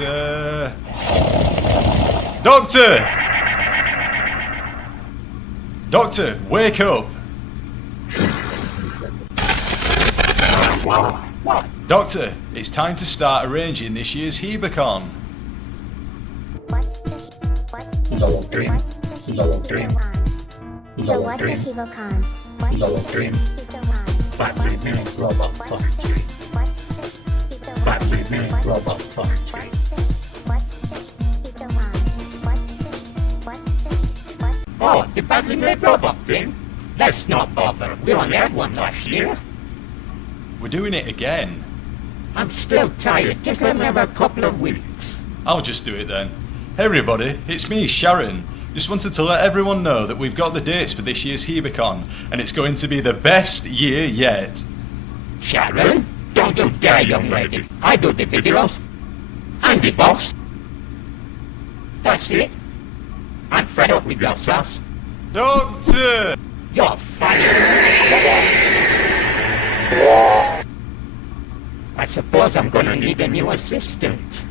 Doctor! Doctor! Doctor, wake up! Doctor, it's time to start arranging this year's Hebocon. Lower dream. Lower dream. Lower dream. Lower dream. Battery man robot factory. Battery man robot factory. Oh, the battery man robot thing? Let's not bother. We only had one last year. We're doing it again. I'm still tired. Just let me have a couple of weeks. I'll just do it then. Hey everybody, it's me, Sharon. Just wanted to let everyone know that we've got the dates for this year's Hebocon, and it's going to be the best year yet. Sharon? Don't you dare, young lady. I do the videos. I'm the boss. That's it. I'm fed up with your sauce. Doctor! You're fired. I suppose I'm gonna need a new assistant.